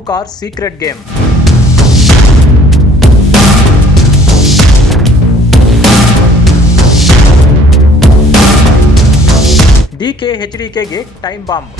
ಸಾಹುಕಾರ್ secret game. DK ಎಚ್ಡಿಕೆಗೆ time bomb.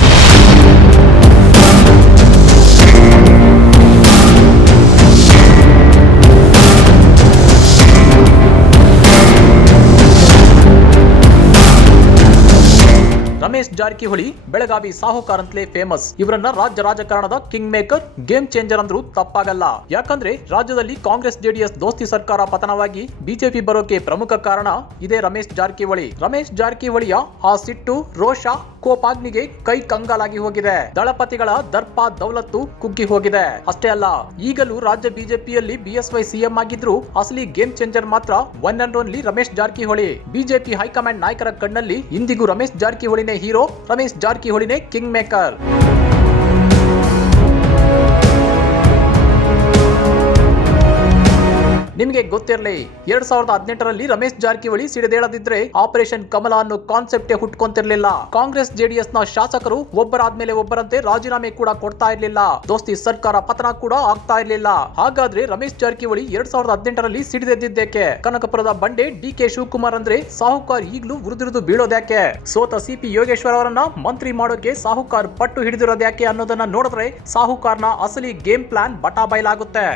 Ramesh Jarkiholi Belagavi ಸಾಹುಕಾರ್ ಅಂತಲೇ ಫೇಮಸ್. ಇವರನ್ನ ರಾಜ್ಯ ರಾಜಕಾರಣದ ಕಿಂಗ್ ಮೇಕರ್, ಗೇಮ್ ಚೇಂಜರ್ ಅಂದ್ರೂ ತಪ್ಪಾಗಲ್ಲ. ಯಾಕಂದ್ರೆ ರಾಜ್ಯದಲ್ಲಿ ಕಾಂಗ್ರೆಸ್ ಜೆಡಿಎಸ್ ದೋಸ್ತಿ ಸರ್ಕಾರ ಪತನವಾಗಿ ಬಿಜೆಪಿ ಬರೋಕೆ ಪ್ರಮುಖ ಕಾರಣ ಇದೇ ರಮೇಶ್ ಜಾರಕಿಹೊಳಿ. ರಮೇಶ್ ಜಾರಕಿಹೊಳಿಯ ಆ ಸಿಟ್ಟು, ರೋಷ, ಕೋಪಾಗ್ನಿಗೆ ಕೈ ಕಂಗಾಲಾಗಿ ಹೋಗಿದೆ. ದಳಪತಿಗಳ ದರ್ಪ ದೌಲತ್ತು ಕುಗ್ಗಿ ಹೋಗಿದೆ. ಅಷ್ಟೇ ಅಲ್ಲ, ಈಗಲೂ ರಾಜ್ಯ ಬಿಜೆಪಿಯಲ್ಲಿ ಬಿಎಸ್ವೈ ಸಿಎಂ ಆಗಿದ್ರು ಅಸಲಿ ಗೇಮ್ ಚೇಂಜರ್ ಮಾತ್ರ one and only Ramesh Jarkiholi. BJP high command ನಾಯಕರ ಕಣ್ಣಲ್ಲಿ ಇಂದಿಗೂ ರಮೇಶ್ ಜಾರಕಿಹೊಳಿನೇ ಹೀರೋ, ರಮೇಶ್ ಜಾರಕಿಹೊಳಿನೇ ಕಿಂಗ್ ಮೇಕರ್. ನಿಮಗೆ ಗೊತ್ತಿರಲಿ, 2018ರಲ್ಲಿ ರಮೇಶ್ ಜಾರಕಿಹೊಳಿ ಸಿಡಿದೇಳದಿದ್ರೆ ಆಪರೇಷನ್ ಕಮಲ ಅನ್ನೋ ಕಾನ್ಸೆಪ್ಟೇ ಹುಟ್ಕೊಂತಿರ್ಲಿಲ್ಲ. ಕಾಂಗ್ರೆಸ್ ಜೆಡಿಎಸ್ ನ ಶಾಸಕರು ಒಬ್ಬರಾದ್ಮೇಲೆ ಒಬ್ಬರಂತೆ ರಾಜೀನಾಮೆ ಕೂಡ ಕೊಡ್ತಾ ಇರ್ಲಿಲ್ಲ. ದೋಸ್ತಿ ಸರ್ಕಾರ ಪತನ ಕೂಡ ಆಗ್ತಾ ಇರ್ಲಿಲ್ಲ. ಹಾಗಾದ್ರೆ ರಮೇಶ್ ಜಾರಕಿಹೊಳಿ 2018ರಲ್ಲಿ ಸಿಡಿದೆದ್ದಿದ್ದೇಕೆ? ಕನಕಪುರದ ಬಂಡೆ ಡಿಕೆ ಶಿವಕುಮಾರ್ ಅಂದ್ರೆ ಸಾಹುಕಾರ್ ಈಗ್ಲೂ ಉರಿದಿರಿದು ಬೀಳೋದ್ಯಾಕೆ? ಸೋತ ಸಿಪಿ ಯೋಗೇಶ್ವರ್ ಅವರನ್ನ ಮಂತ್ರಿ ಮಾಡೋಕೆ ಸಾಹುಕಾರ್ ಪಟ್ಟು ಹಿಡಿದಿರೋದ್ಯಾಕೆ ಅನ್ನೋದನ್ನ ನೋಡಿದ್ರೆ ಸಾಹುಕಾರ್ನ ಅಸಲಿ ಗೇಮ್ ಪ್ಲಾನ್ ಬಟಾ ಬಯಲಾಗುತ್ತೆ.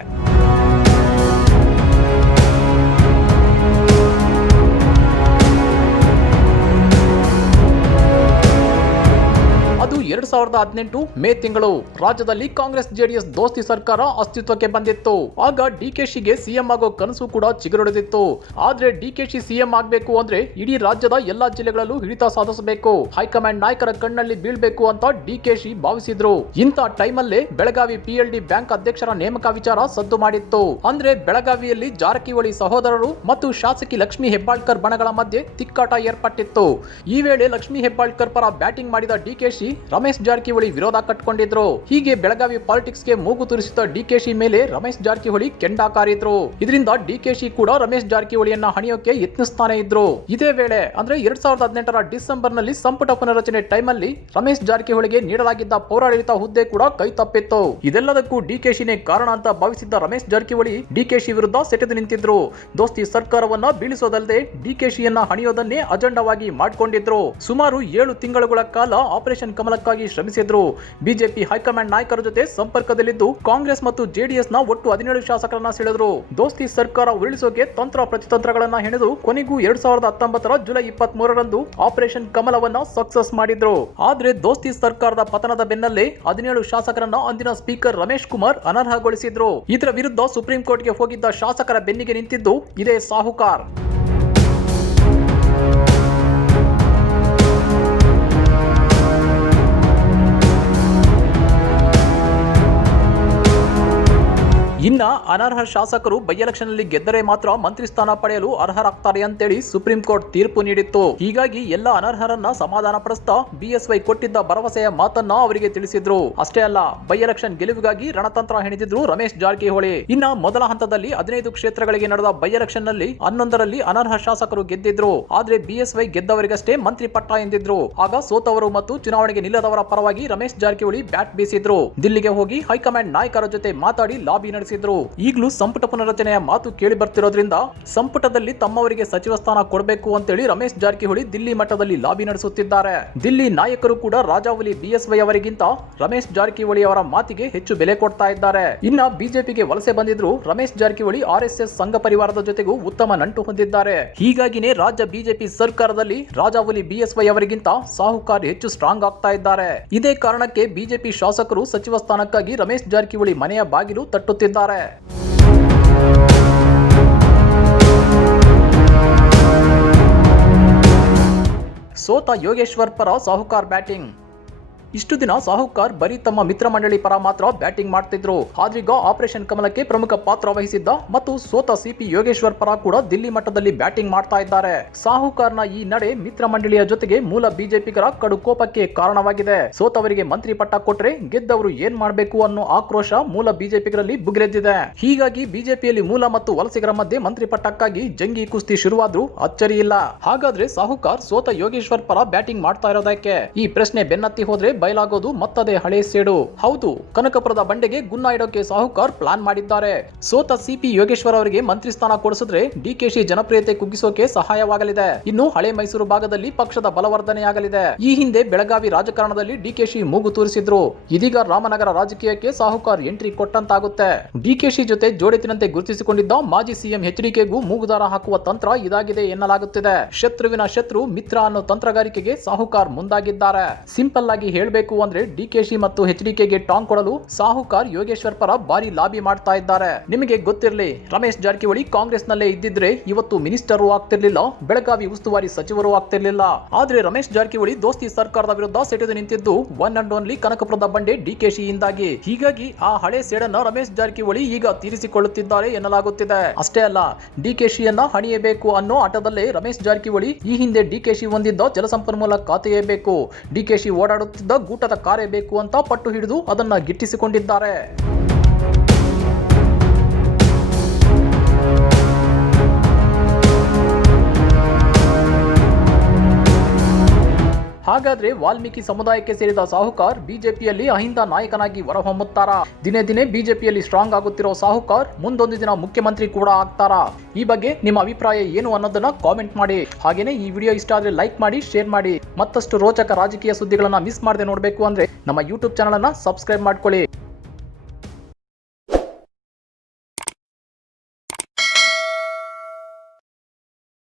ಅದು 2018 ಮೇ ತಿಂಗಳು. ರಾಜ್ಯದಲ್ಲಿ ಕಾಂಗ್ರೆಸ್ ಜೆಡಿಎಸ್ ದೋಸ್ತಿ ಸರ್ಕಾರ ಅಸ್ತಿತ್ವಕ್ಕೆ ಬಂದಿತ್ತು. ಆಗ ಡಿಕೆಶಿಗೆ ಸಿಎಂ ಆಗೋ ಕನಸು ಕೂಡ ಚಿಗುರೊಡೆದಿತ್ತು. ಆದ್ರೆ ಡಿಕೆಶಿ ಸಿಎಂ ಆಗ್ಬೇಕು ಅಂದ್ರೆ ಇಡೀ ರಾಜ್ಯದ ಎಲ್ಲಾ ಜಿಲ್ಲೆಗಳಲ್ಲೂ ಹಿಡಿತ ಸಾಧಿಸಬೇಕು, ಹೈಕಮಾಂಡ್ ನಾಯಕರ ಕಣ್ಣಲ್ಲಿ ಬೀಳ್ಬೇಕು ಅಂತ ಡಿಕೆಶಿ ಭಾವಿಸಿದ್ರು. ಇಂಥ ಟೈಮಲ್ಲೇ ಬೆಳಗಾವಿ PLD ಬ್ಯಾಂಕ್ ಅಧ್ಯಕ್ಷರ ನೇಮಕ ವಿಚಾರ ಸದ್ದು ಮಾಡಿತ್ತು. ಅಂದ್ರೆ ಬೆಳಗಾವಿಯಲ್ಲಿ ಜಾರಕಿಹೊಳಿ ಸಹೋದರರು ಮತ್ತು ಶಾಸಕಿ ಲಕ್ಷ್ಮೀ ಹೆಬ್ಬಾಳ್ಕರ್ ಬಣಗಳ ಮಧ್ಯೆ ತಿಕ್ಕಾಟ ಏರ್ಪಟ್ಟಿತ್ತು. ಈ ವೇಳೆ ಲಕ್ಷ್ಮೀ ಹೆಬ್ಬಾಳ್ಕರ್ ಪರ ಬ್ಯಾಟಿಂಗ್ ಮಾಡಿದ ಡಿಕೆಶಿ ರಮೇಶ್ ಜಾರಕಿಹೊಳಿ ವಿರೋಧ ಕಟ್ಟಿಕೊಂಡಿದ್ರು. ಹೀಗೆ ಬೆಳಗಾವಿ ಪಾಲಿಟಿಕ್ಸ್ ಗೆ ಮೂಗು ತುರಿಸಿದ ಡಿಕೆಶಿ ಮೇಲೆ ರಮೇಶ್ ಜಾರಕಿಹೊಳಿ ಕೆಂಡ ಕಾರಿದ್ರು. ಇದರಿಂದ ಡಿಕೆಶಿ ಕೂಡ ರಮೇಶ್ ಜಾರಕಿಹೊಳಿಯನ್ನ ಹಣಿಯೋಕೆ ಯತ್ನಿಸ್ತಾನೆ ಇದ್ರು. ಇದೇ ವೇಳೆ ಅಂದ್ರೆ 2018ರ ಡಿಸೆಂಬರ್ ನಲ್ಲಿ ಸಂಪುಟ ಪುನರಚನೆ ಟೈಮ್ ಅಲ್ಲಿ ರಮೇಶ್ ಜಾರಕಿಹೊಳಿಗೆ ನೀಡಲಾಗಿದ್ದ ಪೌರಾಡಳಿತ ಹುದ್ದೆ ಕೂಡ ಕೈ ತಪ್ಪಿತ್ತು. ಇದೆಲ್ಲದಕ್ಕೂ ಡಿಕೆಶಿನೇ ಕಾರಣ ಅಂತ ಭಾವಿಸಿದ್ದ ರಮೇಶ್ ಜಾರಕಿಹೊಳಿ ಡಿಕೆಶಿ ವಿರುದ್ಧ ಸೆಟೆದು ನಿಂತಿದ್ರು. ದೋಸ್ತಿ ಸರ್ಕಾರವನ್ನ ಬೀಳಿಸೋದಲ್ಲದೆ ಡಿಕೆಶಿಯನ್ನ ಹಣಿಯೋದನ್ನೇ ಅಜೆಂಡಾವಾಗಿ ಮಾಡಿಕೊಂಡಿದ್ರು. ಸುಮಾರು 7 ತಿಂಗಳುಗಳ ಕಾಲ ಆಪರೇಷನ್ ಕಮಲಕ್ಕಾಗಿ ಶ್ರಮಿಸಿದ್ರು. ಬಿಜೆಪಿ ಹೈಕಮಾಂಡ್ ನಾಯಕರ ಜೊತೆ ಸಂಪರ್ಕದಲ್ಲಿದ್ದು ಕಾಂಗ್ರೆಸ್ ಮತ್ತು ಜೆಡಿಎಸ್ ನ ಒಟ್ಟು 17 ಶಾಸಕರನ್ನ ಸೆಳೆದ್ರು. ದೋಸ್ತಿ ಸರ್ಕಾರ ಉರುಳಿಸೋಕೆ ತಂತ್ರ ಪ್ರತಿತಂತ್ರಗಳನ್ನ ಹೆಣೆದು ಕೊನೆಗೂ 2019ರ ಜುಲೈ 23ರಂದು ಆಪರೇಷನ್ ಕಮಲವನ್ನ ಸಕ್ಸಸ್ ಮಾಡಿದ್ರು. ಆದ್ರೆ ದೋಸ್ತಿ ಸರ್ಕಾರದ ಪತನದ ಬೆನ್ನಲ್ಲೇ 17 ಶಾಸಕರನ್ನ ಅಂದಿನ ಸ್ಪೀಕರ್ ರಮೇಶ್ ಕುಮಾರ್ ಅನರ್ಹಗೊಳಿಸಿದ್ರು. ಇದರ ವಿರುದ್ಧ ಸುಪ್ರೀಂ ಕೋರ್ಟ್ಗೆ ಹೋಗಿದ್ದ ಶಾಸಕರ ಬೆನ್ನಿಗೆ ನಿಂತಿದ್ದು ಇದೇ ಸಾಹುಕಾರ್. ಇನ್ನ ಅನರ್ಹ ಶಾಸಕರು ಬೈ ಎಲೆಕ್ಷನ್ ನಲ್ಲಿ ಗೆದ್ದರೆ ಮಾತ್ರ ಮಂತ್ರಿ ಸ್ಥಾನ ಪಡೆಯಲು ಅರ್ಹರಾಗ್ತಾರೆ ಅಂತೇಳಿ ಸುಪ್ರೀಂ ಕೋರ್ಟ್ ತೀರ್ಪು ನೀಡಿತ್ತು. ಹೀಗಾಗಿ ಎಲ್ಲ ಅನರ್ಹರನ್ನ ಸಮಾಧಾನ ಪಡಿಸ್ತಾ ಬಿಎಸ್ವೈ ಕೊಟ್ಟಿದ್ದ ಭರವಸೆಯ ಮಾತನ್ನ ಅವರಿಗೆ ತಿಳಿಸಿದ್ರು. ಅಷ್ಟೇ ಅಲ್ಲ, ಬೈ ಎಲೆಕ್ಷನ್ ಗೆಲುವಿಗಾಗಿ ರಣತಂತ್ರ ಹೆಣೆದಿದ್ರು ರಮೇಶ್ ಜಾರಕಿಹೊಳಿ. ಇನ್ನ ಮೊದಲ ಹಂತದಲ್ಲಿ 15 ಕ್ಷೇತ್ರಗಳಿಗೆ ನಡೆದ ಬೈ ಎಲೆಕ್ಷನ್ ನಲ್ಲಿ 11ರಲ್ಲಿ ಅನರ್ಹ ಶಾಸಕರು ಗೆದ್ದಿದ್ರು. ಆದ್ರೆ ಬಿಎಸ್ವೈ ಗೆದ್ದವರಿಗಷ್ಟೇ ಮಂತ್ರಿ ಪಟ್ಟ ಎಂದಿದ್ರು. ಆಗ ಸೋತವರು ಮತ್ತು ಚುನಾವಣೆಗೆ ನಿಲ್ಲದವರ ಪರವಾಗಿ ರಮೇಶ್ ಜಾರಕಿಹೊಳಿ ಬ್ಯಾಟ್ ಬೀಸಿದ್ರು. ದಿಲ್ಲಿಗೆ ಹೋಗಿ ಹೈಕಮಾಂಡ್ ನಾಯಕರ ಜೊತೆ ಮಾತಾಡಿ ಲಾಬಿ ನಡೆಸಿದ್ರು. ಈಗಲೂ ಸಂಪುಟ ಪುನರಚನೆಯ ಮಾತು ಕೇಳಿ ಬರ್ತಿರೋದ್ರಿಂದ ಸಂಪುಟದಲ್ಲಿ ತಮ್ಮವರಿಗೆ ಸಚಿವ ಸ್ಥಾನ ಕೊಡಬೇಕು ಅಂತೇಳಿ ರಮೇಶ್ ಜಾರಕಿಹೊಳಿ ದಿಲ್ಲಿ ಮಟ್ಟದಲ್ಲಿ ಲಾಬಿ ನಡೆಸುತ್ತಿದ್ದಾರೆ. ದಿಲ್ಲಿ ನಾಯಕರು ಕೂಡ ರಾಜಾವಲಿ ಬಿಎಸ್ವೈ ಅವರಿಗಿಂತ ರಮೇಶ್ ಜಾರಕಿಹೊಳಿ ಅವರ ಮಾತಿಗೆ ಹೆಚ್ಚು ಬೆಲೆ ಕೊಡ್ತಾ ಇದ್ದಾರೆ. ಇನ್ನ ಬಿಜೆಪಿಗೆ ವಲಸೆ ಬಂದಿದ್ರು ರಮೇಶ್ ಜಾರಕಿಹೊಳಿ RSS ಸಂಘ ಪರಿವಾರದ ಜೊತೆಗೂ ಉತ್ತಮ ನಂಟು ಹೊಂದಿದ್ದಾರೆ. ಹೀಗಾಗಿನೇ ರಾಜ್ಯ ಬಿಜೆಪಿ ಸರ್ಕಾರದಲ್ಲಿ ರಾಜಾವಲಿ ಬಿಎಸ್ವೈ ಅವರಿಗಿಂತ ಸಾಹುಕಾರ್ ಹೆಚ್ಚು ಸ್ಟ್ರಾಂಗ್ ಆಗ್ತಾ ಇದ್ದಾರೆ. ಇದೇ ಕಾರಣಕ್ಕೆ ಬಿಜೆಪಿ ಶಾಸಕರು ಸಚಿವ ಸ್ಥಾನಕ್ಕಾಗಿ ರಮೇಶ್ ಜಾರಕಿಹೊಳಿ ಮನೆಯ ಬಾಗಿಲು ತಟ್ಟುತ್ತಿದ್ದಾರೆ. ಸೋತ ಯೋಗೇಶ್ವರ್ ಪರ ಸಾಹುಕಾರ್ ಬ್ಯಾಟಿಂಗ್. ಇಷ್ಟು ದಿನ ಸಾಹುಕಾರ್ ಬರೀ ತಮ್ಮ ಮಿತ್ರ ಮಂಡಳಿ ಪರ ಮಾತ್ರ ಬ್ಯಾಟಿಂಗ್ ಮಾಡ್ತಿದ್ರು. ಆದ್ರೀಗ ಆಪರೇಷನ್ ಕಮಲಕ್ಕೆ ಪ್ರಮುಖ ಪಾತ್ರ ವಹಿಸಿದ್ದ ಮತ್ತು ಸೋತ ಸಿಪಿ ಯೋಗೇಶ್ವರ್ ಪರ ಕೂಡ ದಿಲ್ಲಿ ಮಟ್ಟದಲ್ಲಿ ಬ್ಯಾಟಿಂಗ್ ಮಾಡ್ತಾ ಇದ್ದಾರೆ. ಸಾಹುಕಾರ್ನ ಈ ನಡೆ ಮಿತ್ರ ಮಂಡಳಿಯ ಜೊತೆಗೆ ಮೂಲ ಬಿಜೆಪಿಗರ ಕಡು ಕೋಪಕ್ಕೆ ಕಾರಣವಾಗಿದೆ. ಸೋತವರಿಗೆ ಮಂತ್ರಿ ಪಟ್ಟ ಕೊಟ್ರೆ ಗೆದ್ದವರು ಏನ್ ಮಾಡಬೇಕು ಅನ್ನೋ ಆಕ್ರೋಶ ಮೂಲ ಬಿಜೆಪಿಗರಲ್ಲಿ ಬುಗಿರೆದ್ದಿದೆ. ಹೀಗಾಗಿ ಬಿಜೆಪಿಯಲ್ಲಿ ಮೂಲ ಮತ್ತು ವಲಸಿಗರ ಮಧ್ಯೆ ಮಂತ್ರಿ ಪಟ್ಟಕ್ಕಾಗಿ ಜಂಗಿ ಕುಸ್ತಿ ಶುರುವಾದ್ರೂ ಅಚ್ಚರಿ ಇಲ್ಲ. ಹಾಗಾದ್ರೆ ಸಾಹುಕಾರ್ ಸೋತ ಯೋಗೇಶ್ವರ್ ಪರ ಬ್ಯಾಟಿಂಗ್ ಮಾಡ್ತಾ ಇರೋದಕ್ಕೆ? ಈ ಪ್ರಶ್ನೆ ಬೆನ್ನತ್ತಿ ಹೋದ್ರೆ ಬಯಲಾಗೋದು ಮತ್ತದೇ ಹಳೆ ಸೇಡು. ಹೌದು, ಕನಕಪುರದ ಬಂಡೆಗೆ ಗುನ್ನ ಇಡೋಕೆ ಸಾಹುಕಾರ್ ಪ್ಲಾನ್ ಮಾಡಿದ್ದಾರೆ. ಸೋತ ಸಿಪಿ ಯೋಗೇಶ್ವರ್ ಅವರಿಗೆ ಮಂತ್ರಿ ಸ್ಥಾನ ಕೊಡಿಸಿದ್ರೆ ಡಿಕೆಶಿ ಜನಪ್ರಿಯತೆ ಕುಗ್ಗಿಸೋಕೆ ಸಹಾಯವಾಗಲಿದೆ. ಇನ್ನು ಹಳೆ ಮೈಸೂರು ಭಾಗದಲ್ಲಿ ಪಕ್ಷದ ಬಲವರ್ಧನೆಯಾಗಲಿದೆ. ಈ ಹಿಂದೆ ಬೆಳಗಾವಿ ರಾಜಕಾರಣದಲ್ಲಿ ಡಿಕೆಶಿ ಮೂಗು ತೂರಿಸಿದ್ರು. ಇದೀಗ ರಾಮನಗರ ರಾಜಕೀಯಕ್ಕೆ ಸಾಹುಕಾರ್ ಎಂಟ್ರಿ ಕೊಟ್ಟಂತಾಗುತ್ತೆ. ಡಿಕೆಶಿ ಜೊತೆ ಜೋಡೆತಿನಂತೆ ಗುರುತಿಸಿಕೊಂಡಿದ್ದ ಮಾಜಿ ಸಿಎಂ ಎಚ್ಡಿಕೆಗೂ ಮೂಗುದಾರ ಹಾಕುವ ತಂತ್ರ ಇದಾಗಿದೆ ಎನ್ನಲಾಗುತ್ತಿದೆ. ಶತ್ರುವಿನ ಶತ್ರು ಮಿತ್ರ ಅನ್ನೋ ತಂತ್ರಗಾರಿಕೆಗೆ ಸಾಹುಕಾರ್ ಮುಂದಾಗಿದ್ದಾರೆ. ಸಿಂಪಲ್ ಆಗಿ ಹೇಳಬೇಕು ಅಂದ್ರೆ ಡಿಕೆಶಿ ಮತ್ತು ಎಚ್ಡಿಕೆಗೆ ಟಾಂಗ್ ಕೊಡಲು ಸಾಹುಕಾರ್ ಯೋಗೇಶ್ವರ್ ಪರ ಭಾರಿ ಲಾಬಿ ಮಾಡ್ತಾ ಇದ್ದಾರೆ. ನಿಮಗೆ ಗೊತ್ತಿರಲಿ, ರಮೇಶ್ ಜಾರಕಿಹೊಳಿ ಕಾಂಗ್ರೆಸ್ ನಲ್ಲೇ ಇದ್ದಿದ್ರೆ ಇವತ್ತು ಮಿನಿಸ್ಟರ್ ಆಗ್ತಿರ್ಲಿಲ್ಲ, ಬೆಳಗಾವಿ ಉಸ್ತುವಾರಿ ಸಚಿವರು ಆಗ್ತಿರ್ಲಿಲ್ಲ. ಆದ್ರೆ ರಮೇಶ್ ಜಾರಕಿಹೊಳಿ ದೋಸ್ತಿ ಸರ್ಕಾರದ ವಿರುದ್ಧ ಸೆಟೆದು ನಿಂತಿದ್ದು ಒನ್ ಅಂಡ್ ಓನ್ಲಿ ಕನಕಪುರದ ಬಂಡೆ ಡಿಕೆಶಿಯಿಂದಾಗಿ. ಹೀಗಾಗಿ ಆ ಹಳೆ ಸೇಡನ್ನ ರಮೇಶ್ ಜಾರಕಿಹೊಳಿ ಈಗ ತೀರಿಸಿಕೊಳ್ಳುತ್ತಿದ್ದಾರೆ ಎನ್ನಲಾಗುತ್ತಿದೆ. ಅಷ್ಟೇ ಅಲ್ಲ, ಡಿಕೆಶಿಯನ್ನ ಹಣಿಯಬೇಕು ಅನ್ನೋ ಆಟದಲ್ಲೇ ರಮೇಶ್ ಜಾರಕಿಹೊಳಿ ಈ ಹಿಂದೆ ಡಿಕೆಶಿ ಹೊಂದಿದ್ದ ಜಲಸಂಪನ್ಮೂಲ ಖಾತೆಯೇ ಬೇಕು, ಡಿಕೆಶಿ ಓಡಾಡುತ್ತಿದ್ದ ಗೂಟದ ಕಾರೇ ಬೇಕು ಅಂತ ಪಟ್ಟು ಹಿಡಿದು ಅದನ್ನ ಗಿಟ್ಟಿಸಿಕೊಂಡಿದ್ದಾರೆ. ಹಾಗಾದ್ರೆ ವಾಲ್ಮೀಕಿ ಸಮುದಾಯಕ್ಕೆ ಸೇರಿದ ಸಾಹುಕಾರ್ ಬಿಜೆಪಿಯಲ್ಲಿ ಅಹಿಂದ ನಾಯಕನಾಗಿ ಹೊರಹೊಮ್ಮುತ್ತಾರಾ? ದಿನೇ ದಿನೇ ಬಿಜೆಪಿಯಲ್ಲಿ ಸ್ಟ್ರಾಂಗ್ ಆಗುತ್ತಿರೋ ಸಾಹುಕಾರ್ ಮುಂದೊಂದು ದಿನ ಮುಖ್ಯಮಂತ್ರಿ ಕೂಡ ಆಗ್ತಾರಾ? ಈ ಬಗ್ಗೆ ನಿಮ್ಮ ಅಭಿಪ್ರಾಯ ಏನು ಅನ್ನೋದನ್ನ ಕಾಮೆಂಟ್ ಮಾಡಿ. ಹಾಗೇನೇ ಈ ವಿಡಿಯೋ ಇಷ್ಟ ಆದ್ರೆ ಲೈಕ್ ಮಾಡಿ, ಶೇರ್ ಮಾಡಿ. ಮತ್ತಷ್ಟು ರೋಚಕ ರಾಜಕೀಯ ಸುದ್ದಿಗಳನ್ನ ಮಿಸ್ ಮಾಡದೆ ನೋಡಬೇಕು ಅಂದ್ರೆ ನಮ್ಮ ಯೂಟ್ಯೂಬ್ ಚಾನಲ್ ಅನ್ನ ಸಬ್ಸ್ಕ್ರೈಬ್ ಮಾಡ್ಕೊಳ್ಳಿ.